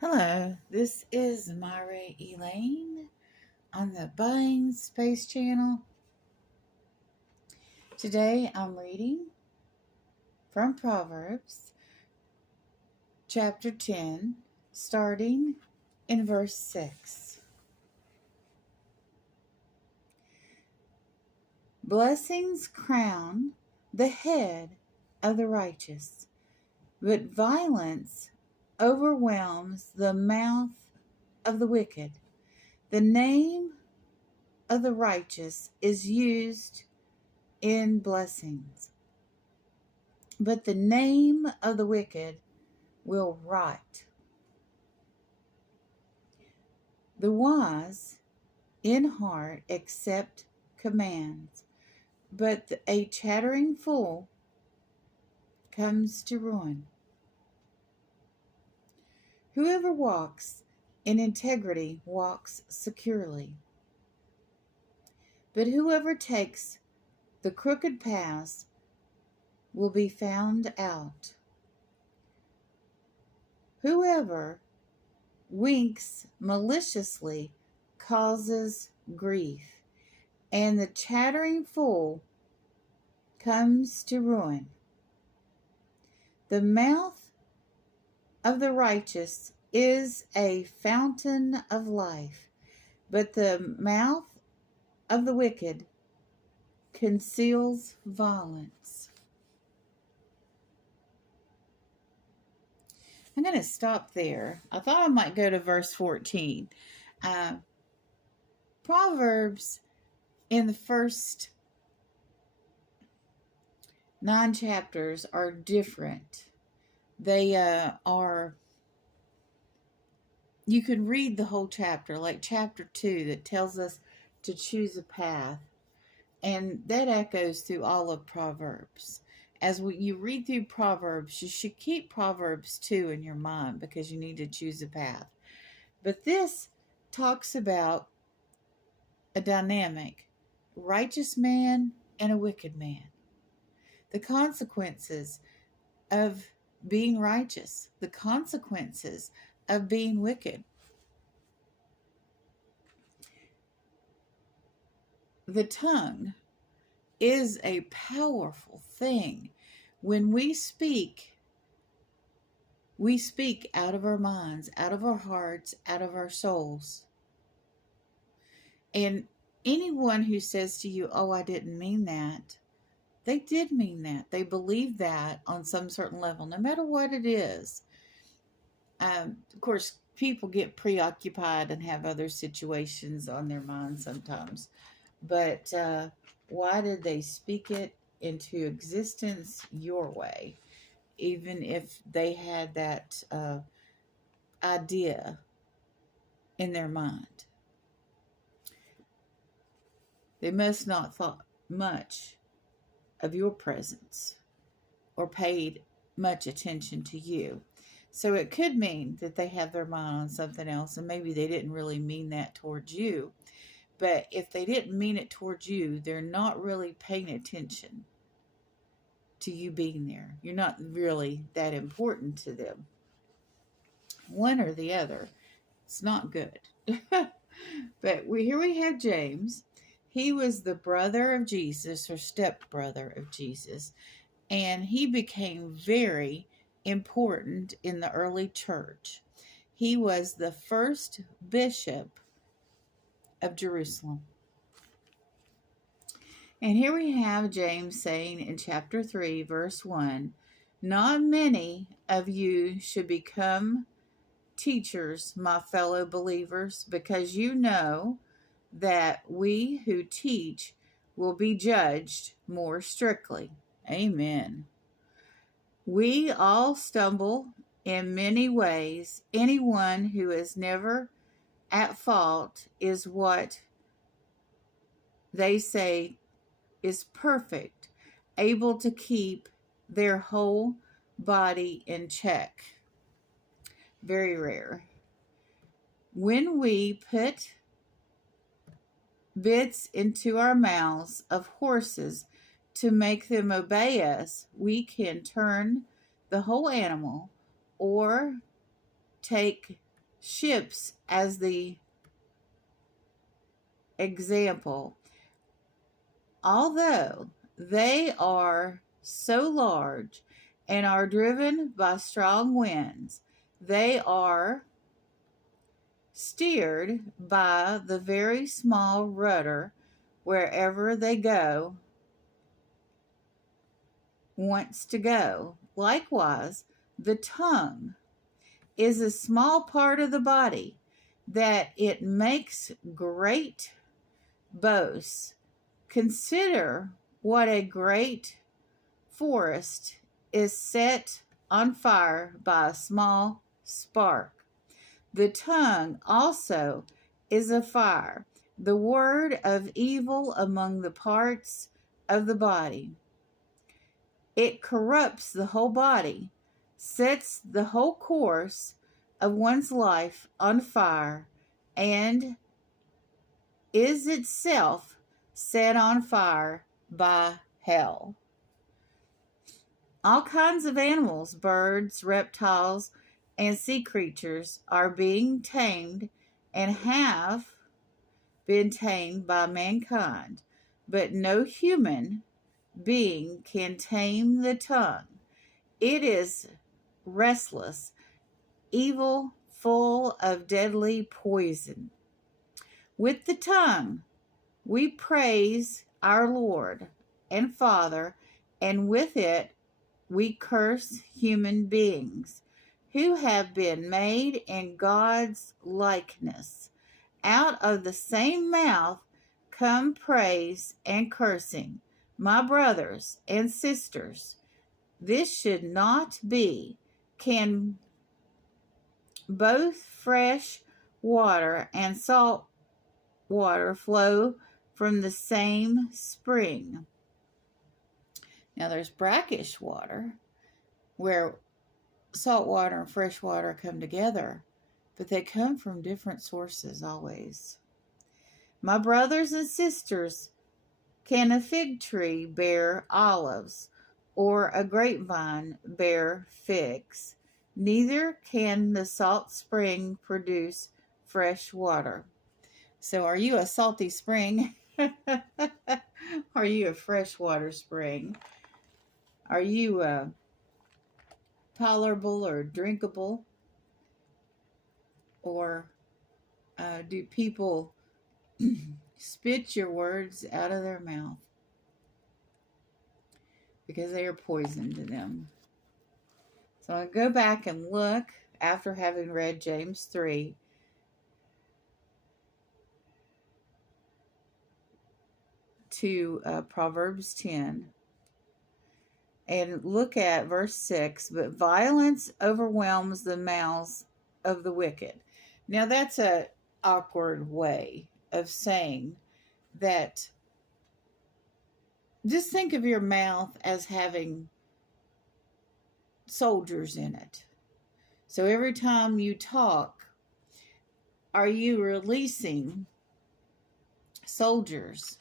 Hello, this is Myra Elaine on the Buying Space Channel. Today I'm reading from Proverbs chapter 10, starting in verse 6. Blessings crown the head of the righteous, but violence overwhelms the mouth of the wicked. The name of the righteous is used in blessings, but the name of the wicked will rot. The wise in heart accept commands, but a chattering fool comes to ruin. Whoever walks in integrity walks securely, but whoever takes the crooked paths will be found out. Whoever winks maliciously causes grief, and the chattering fool comes to ruin. The mouth of the righteous is a fountain of life, but the mouth of the wicked conceals violence. I'm going to stop there. I thought I might go to verse 14. Proverbs in the first 9 chapters are different. They are, you can read the whole chapter, like chapter 2 that tells us to choose a path. And that echoes through all of Proverbs. As you read through Proverbs, you should keep Proverbs 2 in your mind because you need to choose a path. But this talks about a dynamic righteous man and a wicked man. The consequences of being righteous, the consequences of being wicked. The tongue is a powerful thing. When we speak out of our minds, out of our hearts, out of our souls. And anyone who says to you, "Oh, I didn't mean that," they did mean that. They believe that on some certain level, no matter what it is. Of course, people get preoccupied and have other situations on their mind sometimes. But why did they speak it into existence your way, even if they had that idea in their mind? They must not thought much of your presence or paid much attention to you. So it could mean that they have their mind on something else, and maybe they didn't really mean that towards you. But if they didn't mean it towards you, they're not really paying attention to you being there. You're not really that important to them. One or the other. It's not good. But here we have James. He was the brother of Jesus, or stepbrother of Jesus. And he became very important in the early church. He was the first bishop of Jerusalem. And here we have James saying in chapter 3, verse 1, "Not many of you should become teachers, my fellow believers, because you know that we who teach will be judged more strictly." Amen. We all stumble in many ways. Anyone who is never at fault is what they say is perfect, able to keep their whole body in check. Very rare. When we put bits into our mouths of horses to make them obey us, we can turn the whole animal or take ships as the example. Although they are so large and are driven by strong winds, they are steered by the very small rudder wherever they go wants to go. Likewise, the tongue is a small part of the body that it makes great boasts. Consider what a great forest is set on fire by a small spark. The tongue also is a fire, the word of evil among the parts of the body. It corrupts the whole body, sets the whole course of one's life on fire, and is itself set on fire by hell. All kinds of animals, birds, reptiles, and sea creatures are being tamed and have been tamed by mankind, but no human being can tame the tongue. It is restless, evil, full of deadly poison. With the tongue, we praise our Lord and Father, and with it, we curse human beings who have been made in God's likeness. Out of the same mouth come praise and cursing. My brothers and sisters, this should not be. Can both fresh water and salt water flow from the same spring? Now there's brackish water where salt water and fresh water come together, but they come from different sources always. My brothers and sisters, can a fig tree bear olives, or a grapevine bear figs? Neither can the salt spring produce fresh water. So are you a salty spring? Are you a freshwater spring? Are you tolerable or drinkable? Or do people spit your words out of their mouth because they are poison to them? So I go back and look after having read James 3 to Proverbs 10 and look at verse 6. But violence overwhelms the mouths of the wicked. Now that's a awkward way of saying that. Just think of your mouth as having soldiers in it. So every time you talk, are you releasing soldiers?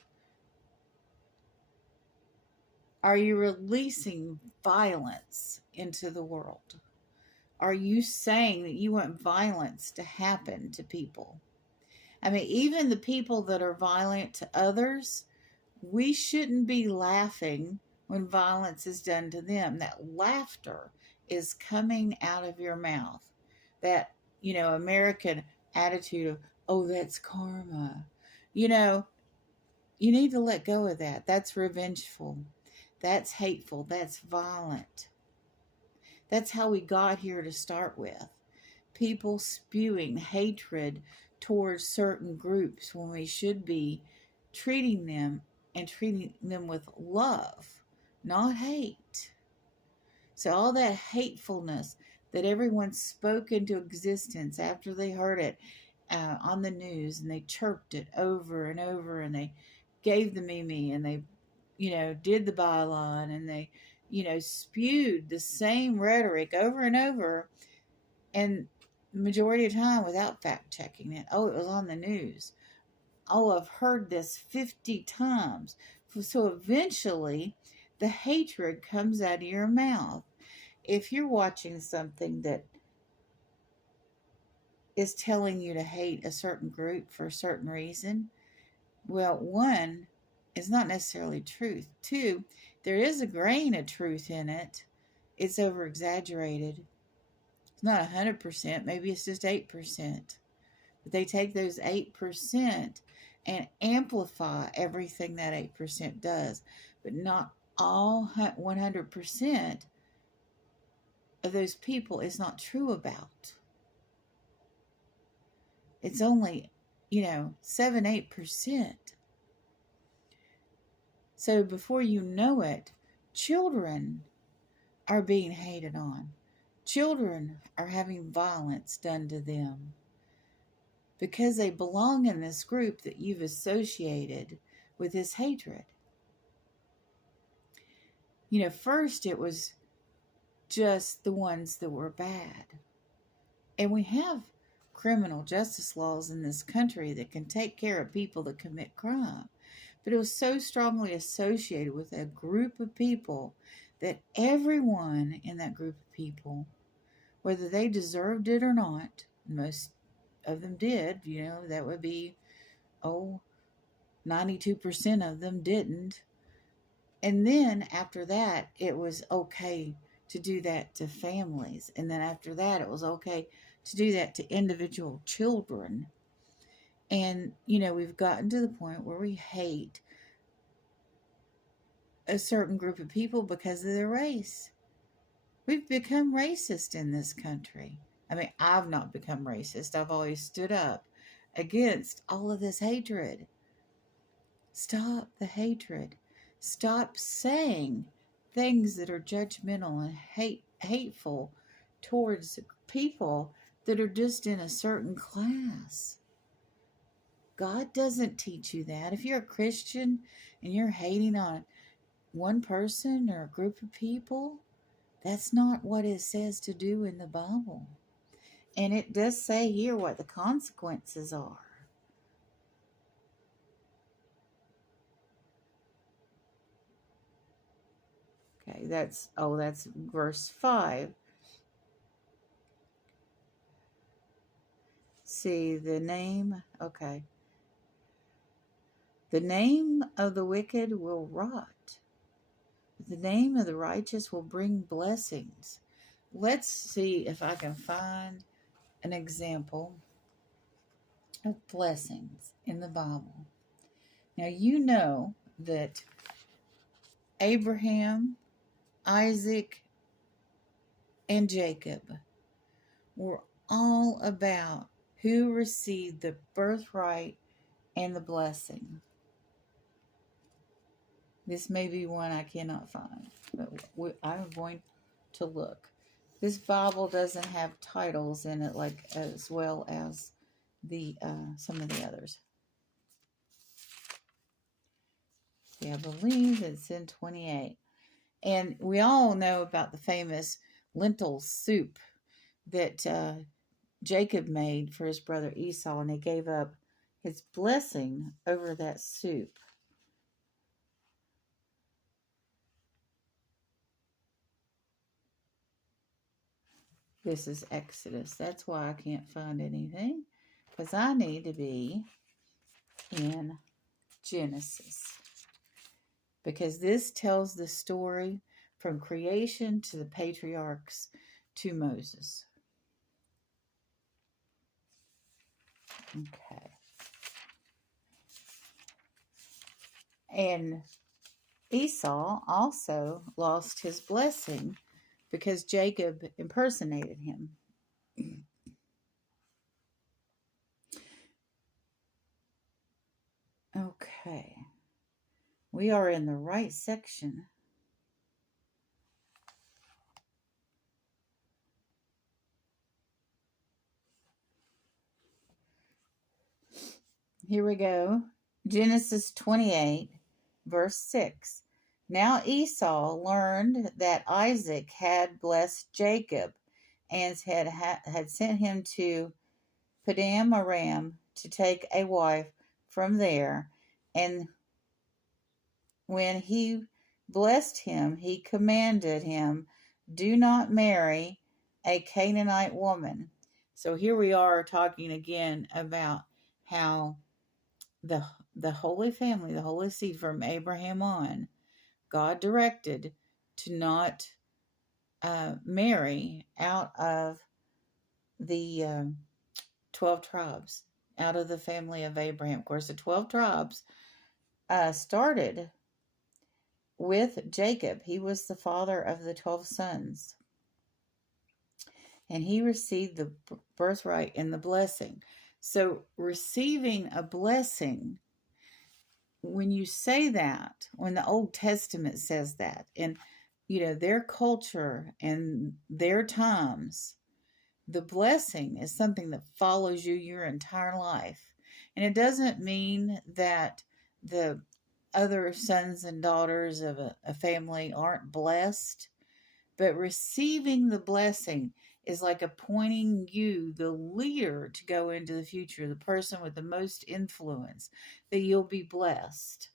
Are you releasing violence into the world? Are you saying that you want violence to happen to people? I mean, even the people that are violent to others, we shouldn't be laughing when violence is done to them. That laughter is coming out of your mouth. That, American attitude of, oh, that's karma. You need to let go of that. That's revengeful. That's hateful. That's violent. That's how we got here to start with. People spewing hatred towards certain groups when we should be treating them with love, not hate. So all that hatefulness that everyone spoke into existence after they heard it on the news, and they chirped it over and over, and they gave the meme, and they did the byline, and they spewed the same rhetoric over and over, and the majority of the time without fact checking it. Oh, it was on the news. Oh, I've heard this 50 times. So eventually the hatred comes out of your mouth. If you're watching something that is telling you to hate a certain group for a certain reason, well, one, is not necessarily truth. Two, there is a grain of truth in it. It's over exaggerated. It's not 100%, maybe it's just 8%. But they take those 8% and amplify everything that 8% does. But not all 100% of those people is not true about. It's only, 7, 8%. So before you know it, children are being hated on. Children are having violence done to them because they belong in this group that you've associated with this hatred. First it was just the ones that were bad. And we have criminal justice laws in this country that can take care of people that commit crime. But it was so strongly associated with a group of people that everyone in that group of people, whether they deserved it or not, most of them did, that would be, 92% of them didn't. And then after that, it was okay to do that to families. And then after that, it was okay to do that to individual children. And, we've gotten to the point where we hate a certain group of people because of their race. We've become racist in this country. I mean, I've not become racist. I've always stood up against all of this hatred. Stop the hatred. Stop saying things that are judgmental and hateful towards people that are just in a certain class. God doesn't teach you that. If you're a Christian and you're hating on one person or a group of people, that's not what it says to do in the Bible. And it does say here what the consequences are. Okay, that's verse 5. See, the name of the wicked will rot. The name of the righteous will bring blessings. Let's see if I can find an example of blessings in the Bible. Now, you know that Abraham, Isaac, and Jacob were all about who received the birthright and the blessing. This may be one I cannot find, but I'm going to look. This Bible doesn't have titles in it as well as the some of the others. Yeah, I believe it's in 28. And we all know about the famous lentil soup that Jacob made for his brother Esau, and he gave up his blessing over that soup. This is Exodus. That's why I can't find anything, because I need to be in Genesis. Because this tells the story from creation to the patriarchs to Moses. Okay. And Esau also lost his blessing because Jacob impersonated him. Okay. We are in the right section. Here we go. Genesis 28, verse 6. Now Esau learned that Isaac had blessed Jacob and had sent him to Paddan Aram to take a wife from there. And when he blessed him, he commanded him, do not marry a Canaanite woman. So here we are talking again about how the the Holy Family, the Holy Seed from Abraham on, God directed to not marry out of the 12 tribes, out of the family of Abraham. Of course, the 12 tribes started with Jacob. He was the father of the 12 sons, and he received the birthright and the blessing. So, receiving a blessing, when you say that, when the Old Testament says that, and their culture and their times, the blessing is something that follows you your entire life. And it doesn't mean that the other sons and daughters of a family aren't blessed, but receiving the blessing is like appointing you the leader to go into the future, the person with the most influence, that you'll be blessed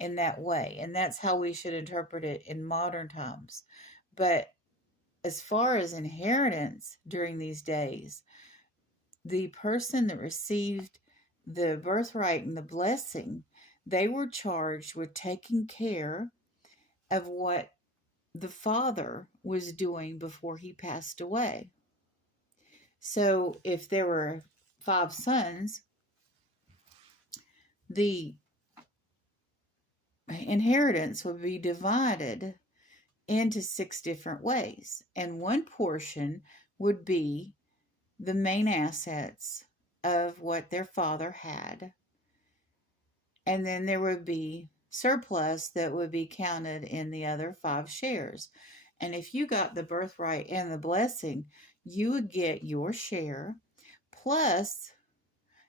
in that way. And that's how we should interpret it in modern times. But as far as inheritance during these days, the person that received the birthright and the blessing, they were charged with taking care of what the father was doing before he passed away. So if there were 5 sons, the inheritance would be divided into 6 different ways. And one portion would be the main assets of what their father had. And then there would be surplus that would be counted in the other 5 shares. And if you got the birthright and the blessing, you would get your share, plus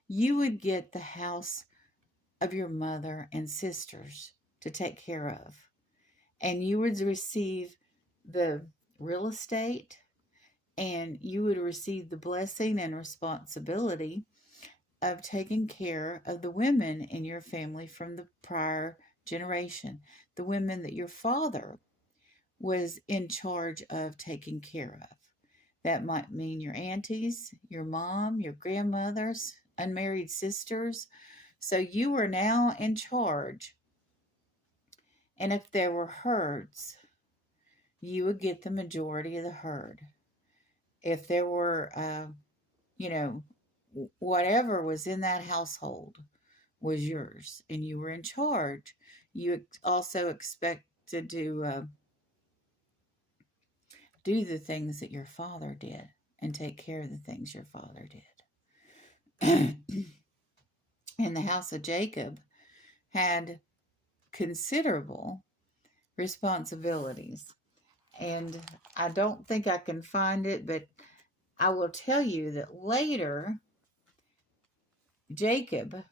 you would get the house of your mother and sisters to take care of. And you would receive the real estate, and you would receive the blessing and responsibility of taking care of the women in your family from the prior generation, the women that your father was in charge of taking care of. That might mean your aunties, your mom, your grandmothers, unmarried sisters. So you were now in charge. And if there were herds, you would get the majority of the herd. If there were, whatever was in that household was yours and you were in charge. You also expected to do the things that your father did and take care of the things your father did. And the house of Jacob had considerable responsibilities. And I don't think I can find it, but I will tell you that later Jacob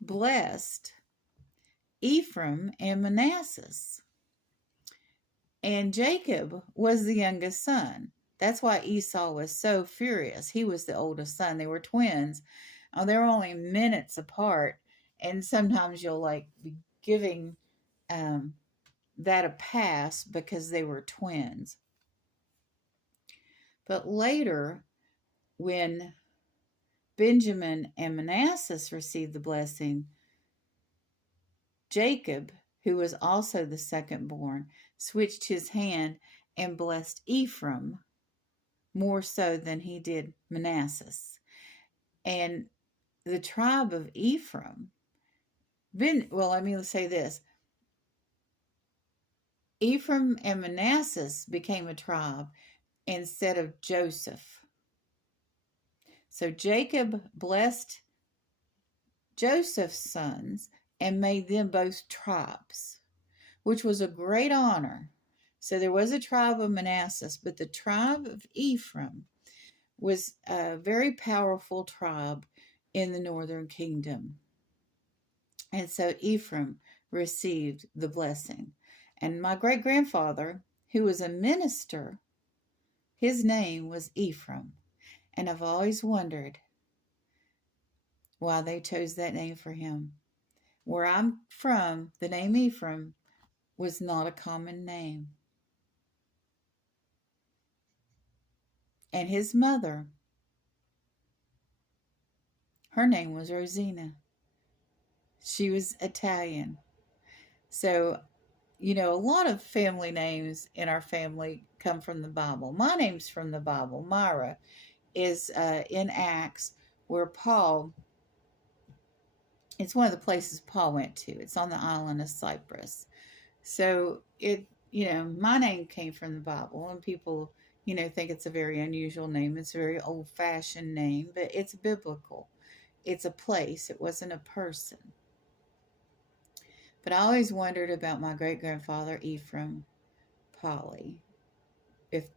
blessed Ephraim and Manasseh. And Jacob was the youngest son. That's why Esau was so furious. He was the oldest son. They were twins. Oh, they were only minutes apart. And sometimes you'll be giving that a pass because they were twins. But later, when Benjamin and Manasseh received the blessing, Jacob, who was also the second born, switched his hand and blessed Ephraim more so than he did Manasseh. And the tribe of Ephraim, let me say this. Ephraim and Manasseh became a tribe instead of Joseph. So Jacob blessed Joseph's sons and made them both tribes, which was a great honor. So there was a tribe of Manasseh, but the tribe of Ephraim was a very powerful tribe in the northern kingdom. And so Ephraim received the blessing. And my great-grandfather, who was a minister, his name was Ephraim. And I've always wondered why they chose that name for him. Where I'm from, the name Ephraim was not a common name. And his mother, her name was Rosina. She was Italian. So, a lot of family names in our family come from the Bible. My name's from the Bible. Myra is in Acts, where Paul, it's one of the places Paul went to. It's on the island of Cyprus. So my name came from the Bible, and people, think it's a very unusual name. It's a very old fashioned name, but it's biblical. It's a place. It wasn't a person. But I always wondered about my great grandfather Ephraim Polly, if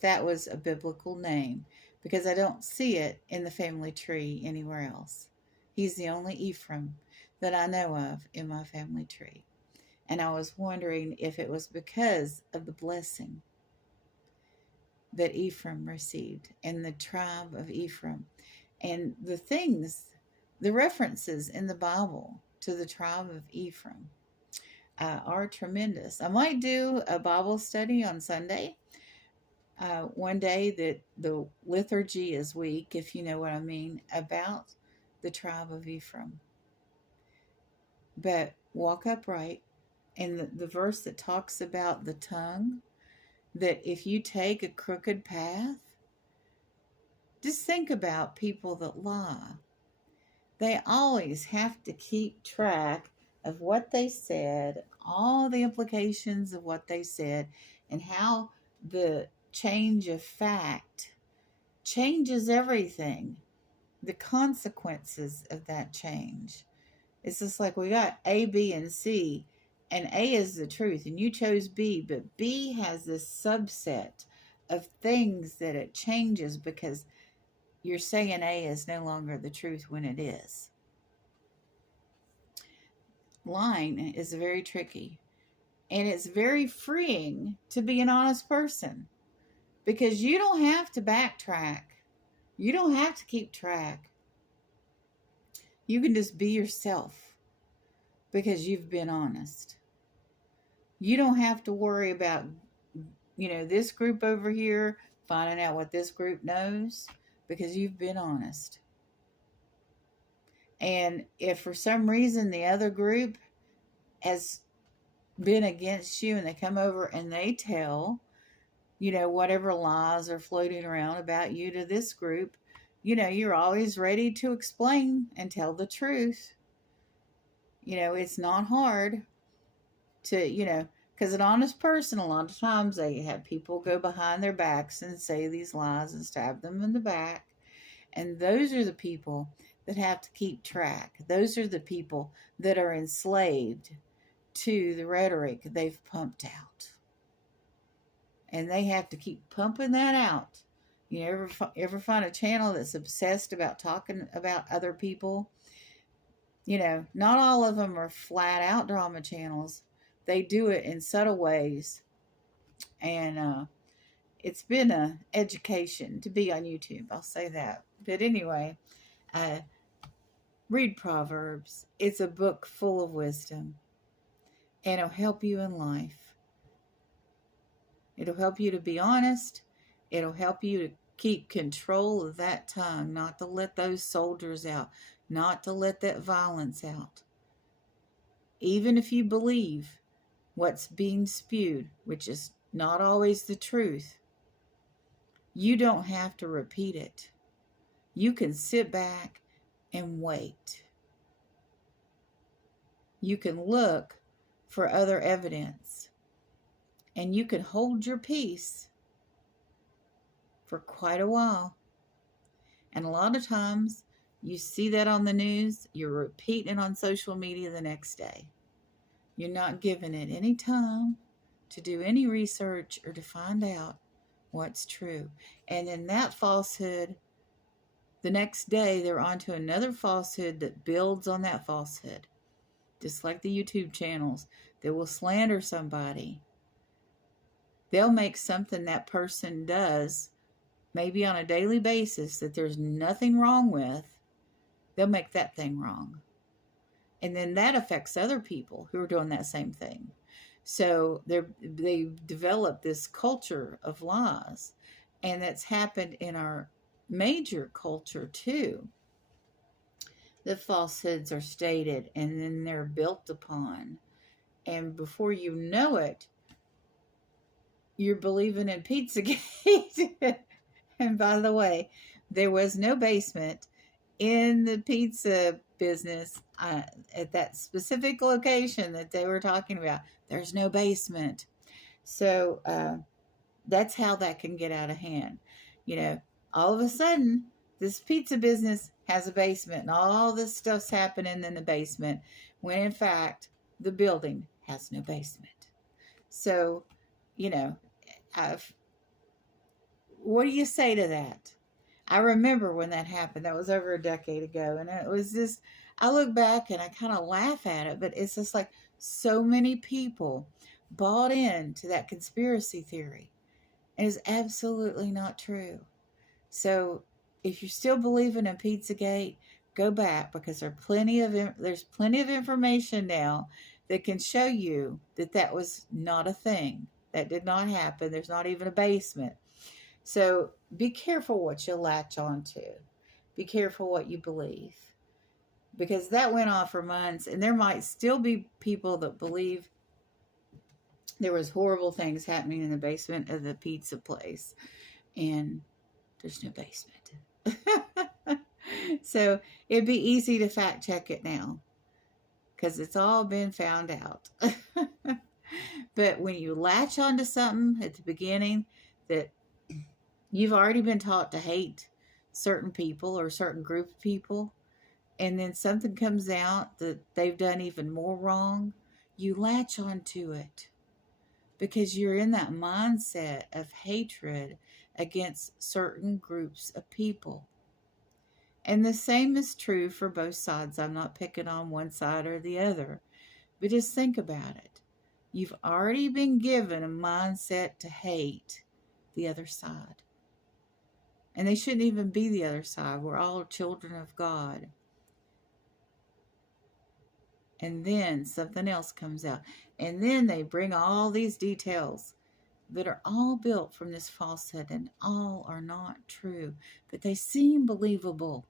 that was a biblical name, because I don't see it in the family tree anywhere else. He's the only Ephraim that I know of in my family tree. And I was wondering if it was because of the blessing that Ephraim received and the tribe of Ephraim and the references in the Bible to the tribe of Ephraim are tremendous. I might do a Bible study on Sunday. One day that the liturgy is weak, if you know what I mean, about the tribe of Ephraim. But walk upright. And the verse that talks about the tongue, that if you take a crooked path, just think about people that lie. They always have to keep track of what they said, all the implications of what they said, and how the change of fact changes everything, the consequences of that change. It's just like we got A, B, and C, and A is the truth, and you chose B, but B has this subset of things that it changes because you're saying A is no longer the truth when it is. Lying is very tricky, and it's very freeing to be an honest person because you don't have to backtrack. You don't have to keep track. You can just be yourself because you've been honest. You don't have to worry about, this group over here finding out what this group knows because you've been honest. And if for some reason the other group has been against you and they come over and they tell, whatever lies are floating around about you to this group, you're always ready to explain and tell the truth. It's not hard to, because an honest person, a lot of times they have people go behind their backs and say these lies and stab them in the back. And those are the people that have to keep track. Those are the people that are enslaved to the rhetoric they've pumped out. And they have to keep pumping that out. You ever find a channel that's obsessed about talking about other people? Not all of them are flat out drama channels. They do it in subtle ways. And it's been an education to be on YouTube. I'll say that. But anyway, read Proverbs. It's a book full of wisdom. And it'll help you in life. It'll help you to be honest. It'll help you to keep control of that tongue, not to let those soldiers out, not to let that violence out. Even if you believe what's being spewed, which is not always the truth, you don't have to repeat it. You can sit back and wait. You can look for other evidence, and you can hold your peace for quite a while. And a lot of times you see that on the news, you're repeating it on social media the next day. You're not giving it any time to do any research or to find out what's true. And then that falsehood, the next day they're onto another falsehood that builds on that falsehood. Just like the YouTube channels that will slander somebody. They'll make something that person does, maybe on a daily basis, that there's nothing wrong with. They'll make that thing wrong. And then that affects other people who are doing that same thing. So they develop this culture of lies. And that's happened in our major culture too. The falsehoods are stated and then they're built upon. And before you know it, you're believing in Pizzagate. And by the way, there was no basement in the pizza business at that specific location that they were talking about. There's no basement. So that's how that can get out of hand. You know, all of a sudden, this pizza business has a basement and all this stuff's happening in the basement when in fact the building has no basement. So, you know, I've, what do you say to that? I remember when that happened. That was over a decade ago. And it was just, I look back and I kind of laugh at it, but it's just like so many people bought into that conspiracy theory. And it's absolutely not true. So if you're still believing in Pizzagate, go back because there's plenty of information now that can show you that that was not a thing. That did not happen. There's not even a basement. So be careful what you latch on to. Be careful what you believe. Because that went on for months, and there might still be people that believe there was horrible things happening in the basement of the pizza place. And there's no basement. So it'd be easy to fact check it now because it's all been found out. But when you latch onto something at the beginning that you've already been taught to hate certain people or a certain group of people, and then something comes out that they've done even more wrong, you latch onto it because you're in that mindset of hatred against certain groups of people. And the same is true for both sides. I'm not picking on one side or the other, but just think about it. You've already been given a mindset to hate the other side. And they shouldn't even be the other side. We're all children of God. And then something else comes out. And then they bring all these details that are all built from this falsehood, and all are not true, but they seem believable.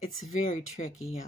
It's very tricky.